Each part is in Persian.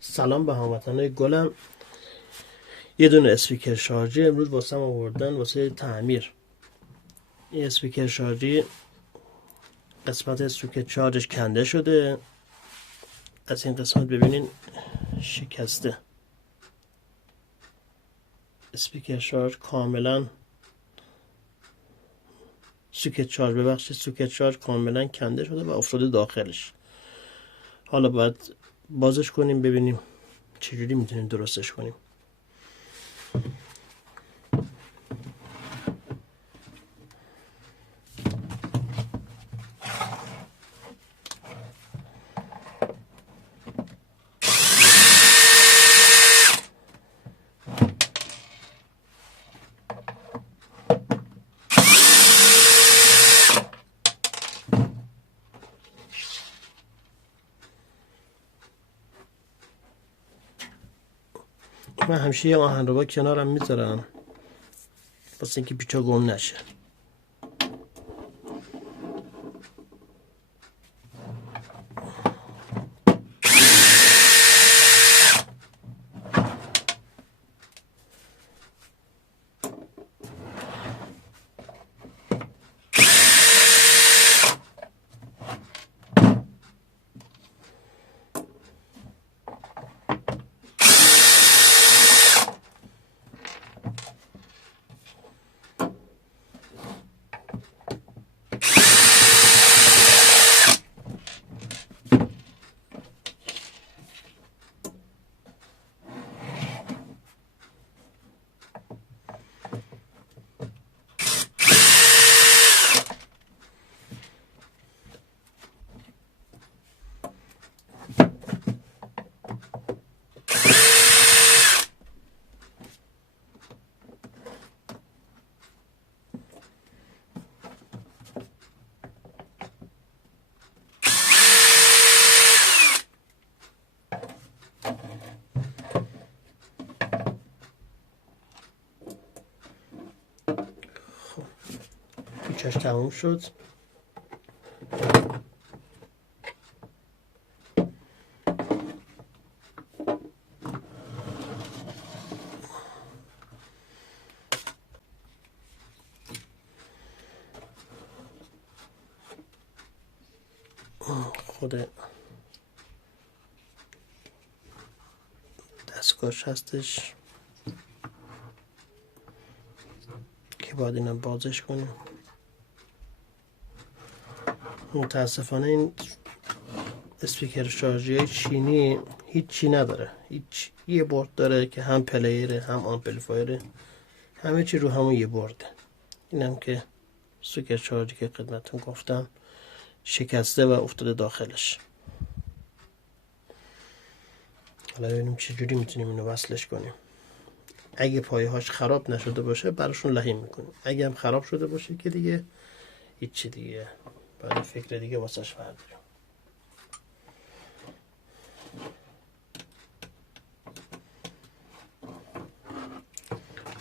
سلام به هموطنای گلم. یه دونه اسپیکر شارژی امروز واسم آوردن واسه تعمیر. این اسپیکر شارژی قسمت سوکت شارژش کنده شده. از این قسمت ببینین شکسته. اسپیکر شارژ کاملا سوکت شارژ کاملا کنده شده و افتاده داخلش. حالا باید بازش کنیم ببینیم چجوری میتونیم درستش کنیم. من همیشه یه آهنربا کنارم میذارم واسه اینکه پیچا گم نشه. پیچش تموم شد. خود دستگاهش هستش که باید اینم بازش کنیم. متاسفانه این اسپیکر شارژی های چینی هیچی نداره. یه برد داره که هم پلیره هم آمپلیفایره، همه چی رو همون یه برده. اینم که سوکت شارژی که خدمتتون گفتم شکسته و افتاده داخلش. حالا ببینیم چجوری میتونیم اینو وصلش کنیم. اگه پایه هاش خراب نشده باشه براشون لحیم میکنیم، اگه هم خراب شده باشه که دیگه هیچی دیگه باید فکر دیگه واسش برداریم.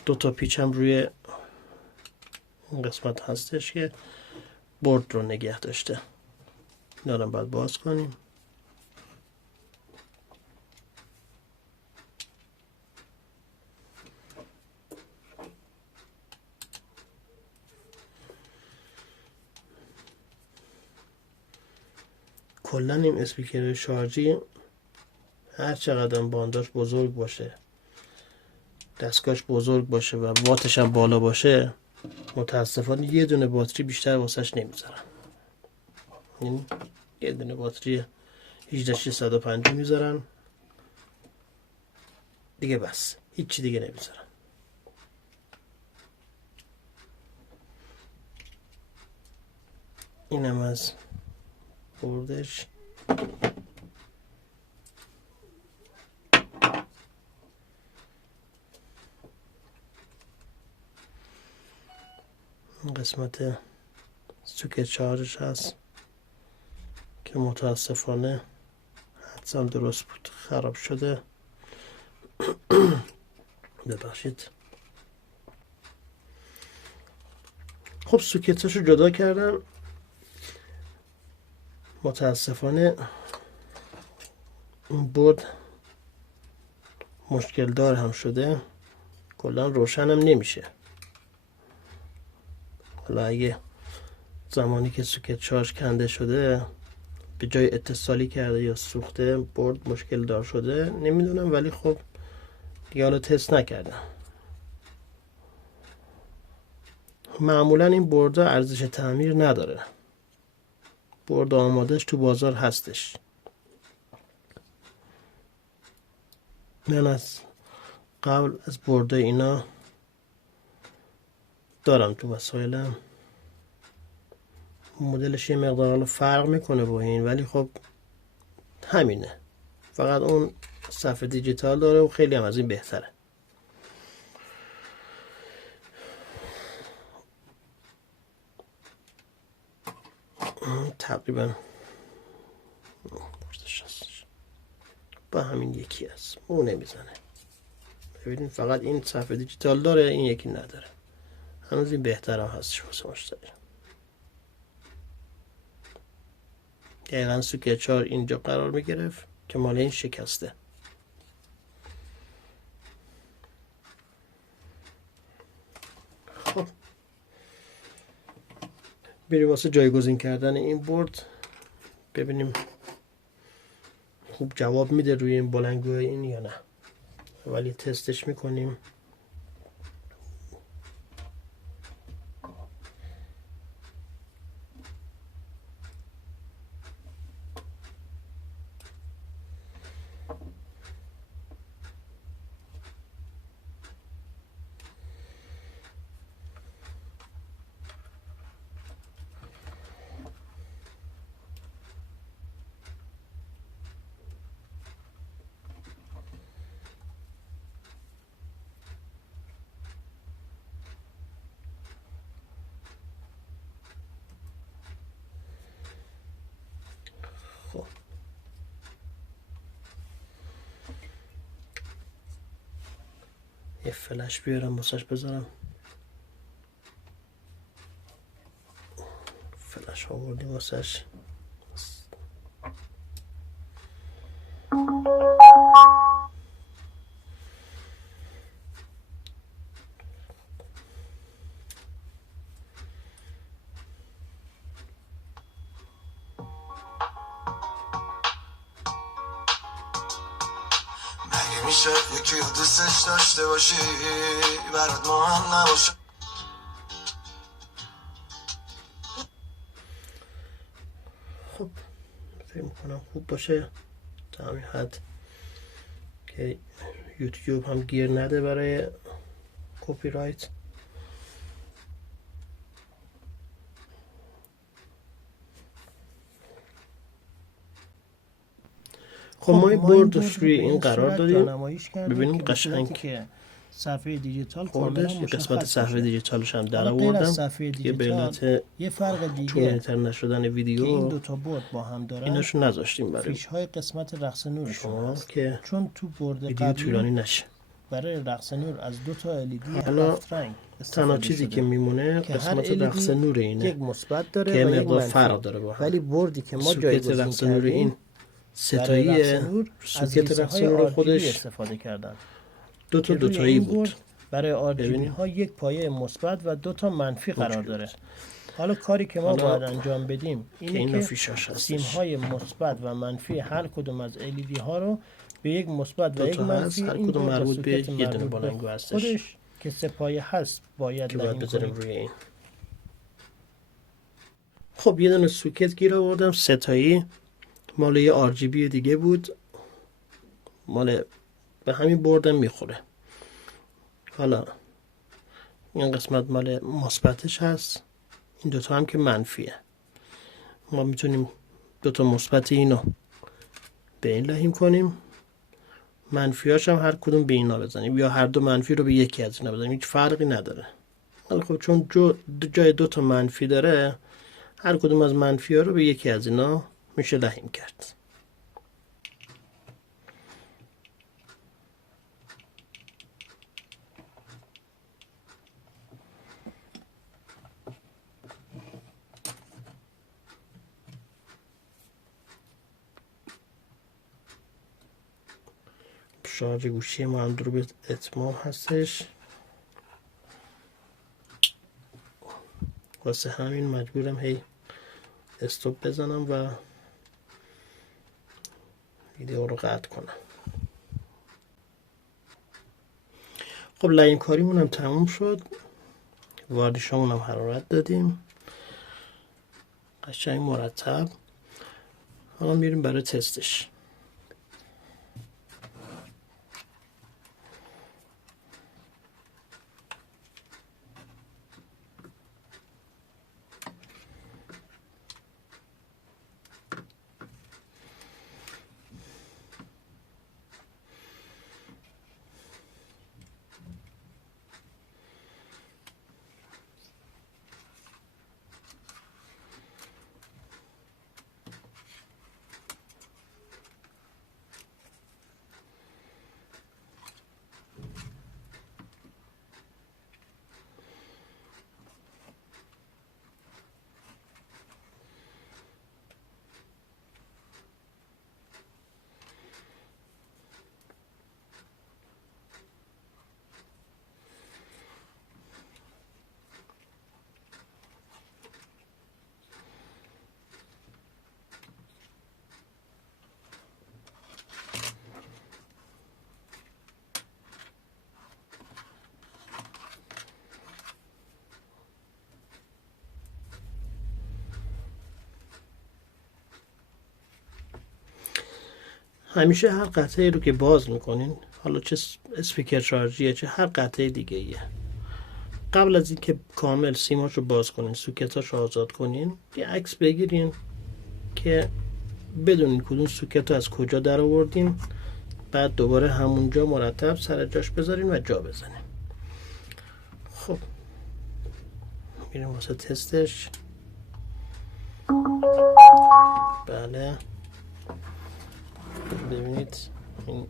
دو تا پیچ هم روی این قسمت هستش که برد رو نگه داشته. اینا رو باید باز کنیم. کلا این اسپیکر شارژی هر چقدر بانداش بزرگ باشه، دستگاهش بزرگ باشه و واتش هم بالا باشه، متاسفانه یه دونه باتری بیشتر واسش نمیذارن. این یه دونه باتری 18650 میذارن دیگه، بس هیچی دیگه نمیذارن. اینم از بردش. این قسمت سوکت شارژش هست که متاسفانه حدسم درست بود خراب شده. ببخشید. خب سوکتاشو جدا کردم. متاسفانه این برد مشکل دار هم شده کلا روشن هم نمیشه. حالا اگه زمانی که سوکت شارژ کنده شده به جای اتصالی کرده یا سوخته برد مشکل دار شده نمیدونم، ولی خب دیگه حالا تست نکردم. معمولا این بردها ارزش تعمیر نداره، برد آمادهش تو بازار هستش. من از قبل از برده اینا دارم تو وسایلم. مدلش یه مقدار حالا فرق میکنه با این، ولی خب همینه، فقط اون صفحه دیجیتال داره و خیلی هم از این بهتره. تقریبا با همین یکی هست، اون نمیزنه. ببینید فقط این صفحه دیجیتال داره، این یکی نداره. هنوز این بهتر هم هستش واسه مشتری. دقیقا سوکت 4 اینجا قرار میگرفت که مال این شکسته. خب بریم واسه جایگزین کردن این برد، ببینیم خوب جواب میده روی این بلندگوهای این یا نه. ولی تستش میکنیم. خب یه فلش بیارم واسش بذارم. فلش آوردیم واسش. میشه یکی رو دوستش داشته باشی برات مهم نباشه. خب فکر میکنم خوب باشه تا همین حد که یوتیوب هم گیر نده برای کپی رایت. خب ما این بردش روی این قرار دادیم. ببینیم قشنگ که صفحه دیجیتال خوردش. یه قسمت صفحه دیجیتالش هم در آوردم که به علت یه فرق دیگه طولانی‌تر نشدن ویدیو که این دو تا برد با هم دارن ایناشو نذاشتیم برای فیش های قسمت رقص نورشون شما هست. که چون تو برد ویدیو طولانی نشه. برای رقص نور از دو تا LED حالا 7 رنگ تنها چیزی که میمونه قسمت رقص نور اینه یک مثبت داره که و یک مقدار منفی. فرق داره با هم. ولی بردی که ما سوکت جایگزین رقص نور این کردیم ستاییه. سوکت رقص نور خودش استفاده کردن. دو تا دوتایی بود. برای RGB ها یک پایه مثبت و دو تا منفی قرار داره. حالا کاری که ما باید انجام بدیم اینه که سیم های مثبت و منفی هر کدوم از LED ها رو به یک مثبت و یک منفی هر کدوم مربوط به یه دونه بلندگو هستش که سه پایه هست باید بذاریم روی این. خب یه دونه سوکت گیر آوردم ستایی، مال یه RGB دیگه بود، مال به همین بردم میخوره. حالا این قسمت مال مثبتش هست، این دوتا هم که منفیه. ما میتونیم دوتا مثبت اینو به این لحیم کنیم، منفیاش هم هر کدوم به اینا بزنیم، یا هر دو منفی رو به یکی از اینا بزنیم، هیچ فرقی نداره. ولی خب چون جای دوتا منفی داره هر کدوم از منفی ها رو به یکی از اینا میشه لحیم کرد. شارژ گوشی ما هم رو به اتمام هستش، واسه همین مجبورم هی استوب بزنم و ویدیو رو قطع کنم. خب لاین کاریمون هم تموم شد، واردیشامون هم حرارت دادیم قشنگ مرتب. حالا میریم برای تستش. همیشه هر قطعه رو که باز میکنین، حالا چه اسپیکر شارژیه چه هر قطعه دیگه ایه، قبل از اینکه کامل سیماش رو باز کنین، سوکتاش رو آزاد کنین، یه عکس بگیرین که بدونین کدوم سوکت رو از کجا در آوردین، بعد دوباره همونجا مرتب سر جاش بذارین و جا بزنین. خب میریم واسه تستش. بله ببینید این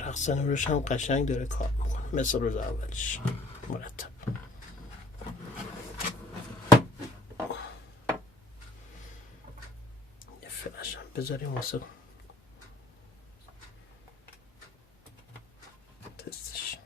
رقص نورش هم قشنگ داره کار میکنه مثل روز اولش مرتب. یه فلش هم بذاریم واسه تستش.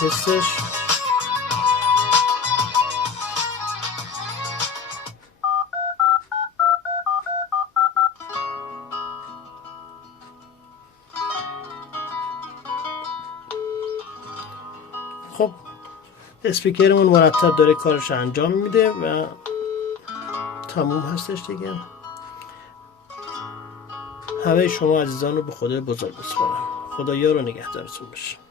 تستش خب اسپیکرمون مرتب داره کارش انجام میده و تموم هستش دیگه. همه شما عزیزان رو به خدای بزرگ بسپارم. خدا یار و نگهدارتون باشه.